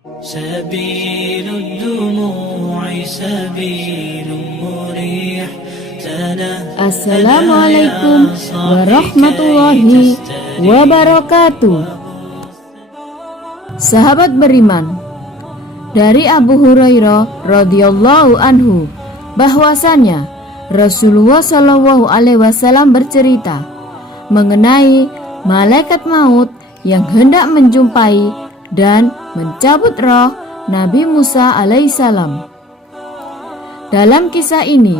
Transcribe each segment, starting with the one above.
سبيل الدموع سبيل مريح. Assalamualaikum warahmatullahi wabarakatuh. Sahabat beriman, dari Abu Hurairah radhiyallahu anhu bahwasanya Rasulullah Shallallahu alaihi wasallam bercerita mengenai malaikat maut yang hendak menjumpai dan mencabut roh Nabi Musa alaihissalam. Dalam kisah ini,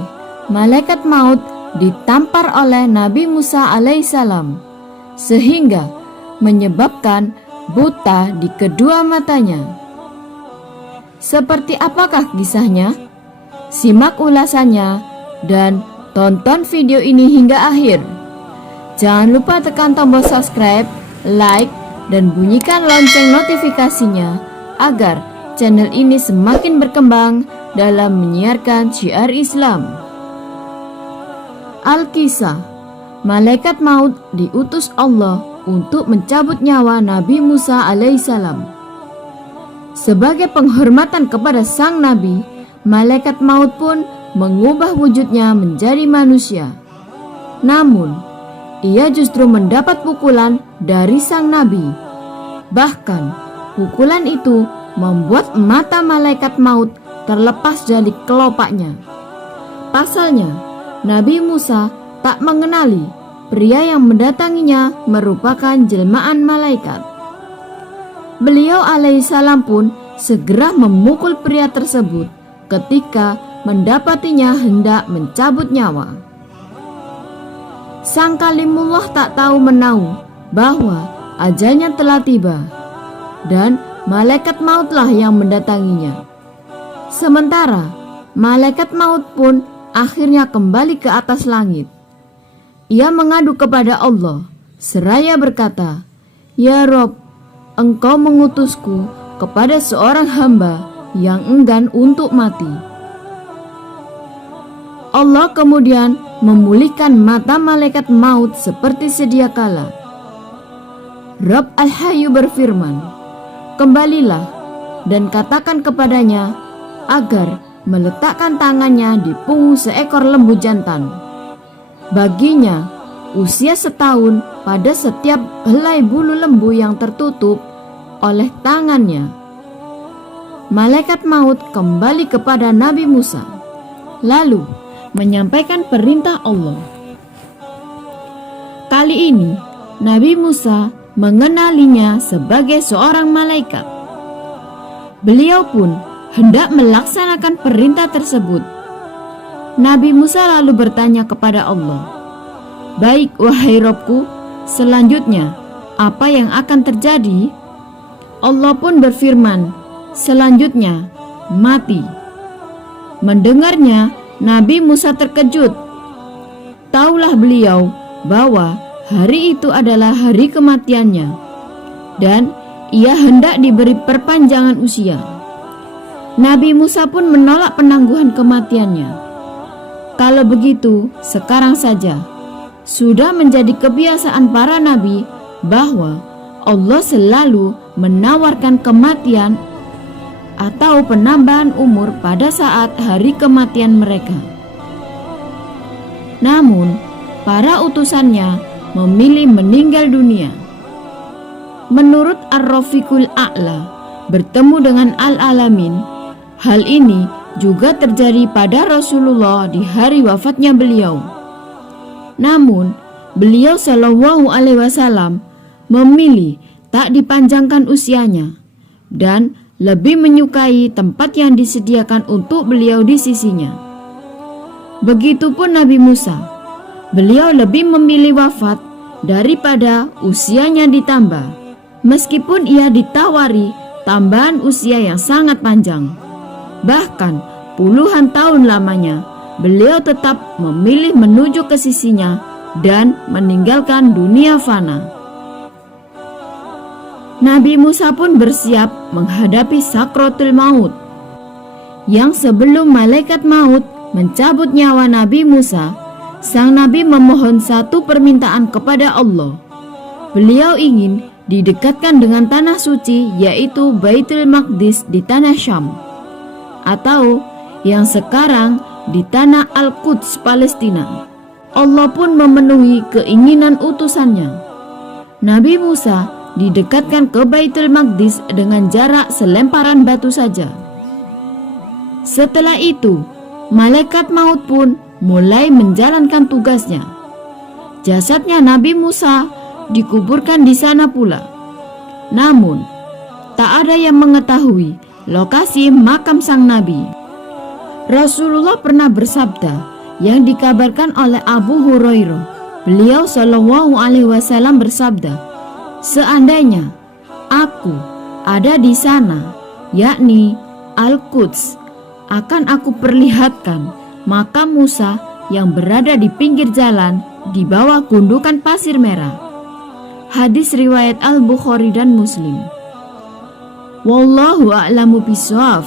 malaikat maut ditampar oleh Nabi Musa alaihissalam sehingga menyebabkan buta di kedua matanya. Seperti apakah kisahnya? Simak ulasannya dan tonton video ini hingga akhir. Jangan lupa tekan tombol subscribe, like, dan bunyikan lonceng notifikasinya agar channel ini semakin berkembang dalam menyiarkan syiar Islam. Al-Kisah, malaikat maut diutus Allah untuk mencabut nyawa Nabi Musa alaihissalam. Sebagai penghormatan kepada sang Nabi, malaikat maut pun mengubah wujudnya menjadi manusia. Namun, ia justru mendapat pukulan dari sang Nabi. Bahkan, pukulan itu membuat mata malaikat maut terlepas dari kelopaknya. Pasalnya, Nabi Musa tak mengenali pria yang mendatanginya merupakan jelmaan malaikat. Beliau alaihissalam pun segera memukul pria tersebut ketika mendapatinya hendak mencabut nyawa. Sang Kalimullah tak tahu menahu bahwa ajalnya telah tiba dan malaikat mautlah yang mendatanginya. Sementara malaikat maut pun akhirnya kembali ke atas langit. Ia mengadu kepada Allah seraya berkata, "Ya Rob, Engkau mengutusku kepada seorang hamba yang enggan untuk mati." Allah kemudian memulihkan mata malaikat maut seperti sedia kala. Rabb Al-Hayyu berfirman, "Kembalilah dan katakan kepadanya agar meletakkan tangannya di punggung seekor lembu jantan. Baginya usia setahun pada setiap helai bulu lembu yang tertutup oleh tangannya." Malaikat maut kembali kepada Nabi Musa, lalu menyampaikan perintah Allah. Kali ini Nabi Musa mengenalinya sebagai seorang malaikat. Beliau pun hendak melaksanakan perintah tersebut. Nabi Musa lalu bertanya kepada Allah, "Baik wahai Robku, selanjutnya apa yang akan terjadi?" Allah pun berfirman, "Selanjutnya mati." Mendengarnya Nabi Musa terkejut. Taulah beliau bahwa hari itu adalah hari kematiannya dan ia hendak diberi perpanjangan usia. Nabi Musa pun menolak penangguhan kematiannya. Kalau begitu, sekarang saja. Sudah menjadi kebiasaan para nabi bahwa Allah selalu menawarkan kematian atau penambahan umur pada saat hari kematian mereka. Namun, para utusannya memilih meninggal dunia. Menurut Ar-Rafiqul A'la, bertemu dengan Al-Alamin, hal ini juga terjadi pada Rasulullah di hari wafatnya beliau. Namun, beliau Shallallahu alaihi wasallam memilih tak dipanjangkan usianya dan lebih menyukai tempat yang disediakan untuk beliau di sisinya. Begitupun Nabi Musa, beliau lebih memilih wafat daripada usianya ditambah, meskipun ia ditawari tambahan usia yang sangat panjang. Bahkan puluhan tahun lamanya, beliau tetap memilih menuju ke sisinya dan meninggalkan dunia fana. Nabi Musa pun bersiap menghadapi sakratul maut. Yang sebelum malaikat maut mencabut nyawa Nabi Musa, sang Nabi memohon satu permintaan kepada Allah. Beliau ingin didekatkan dengan tanah suci, yaitu Baitul Maqdis di tanah Syam, atau yang sekarang di tanah Al-Quds Palestina. Allah pun memenuhi keinginan utusannya. Nabi Musa didekatkan ke Baitul Maqdis dengan jarak selemparan batu saja. Setelah itu, malaikat maut pun mulai menjalankan tugasnya. Jasadnya Nabi Musa dikuburkan di sana pula. Namun, tak ada yang mengetahui lokasi makam sang Nabi. Rasulullah pernah bersabda yang dikabarkan oleh Abu Hurairah. Beliau Shallallahu Alaihi Wasallam bersabda, seandainya aku ada di sana, yakni Al-Quds, akan aku perlihatkan makam Musa yang berada di pinggir jalan di bawah gundukan pasir merah. Hadis riwayat Al-Bukhari dan Muslim. Wallahu a'lamu bishawab.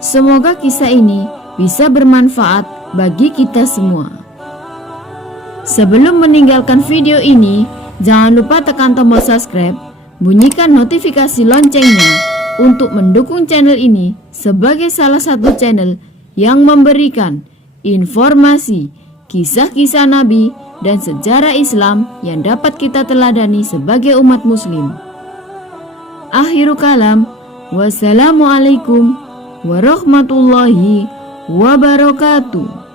Semoga kisah ini bisa bermanfaat bagi kita semua. Sebelum meninggalkan video ini, jangan lupa tekan tombol subscribe, bunyikan notifikasi loncengnya untuk mendukung channel ini sebagai salah satu channel yang memberikan informasi, kisah-kisah Nabi, dan sejarah Islam yang dapat kita teladani sebagai umat muslim. Akhiru kalam, wassalamualaikum warahmatullahi wabarakatuh.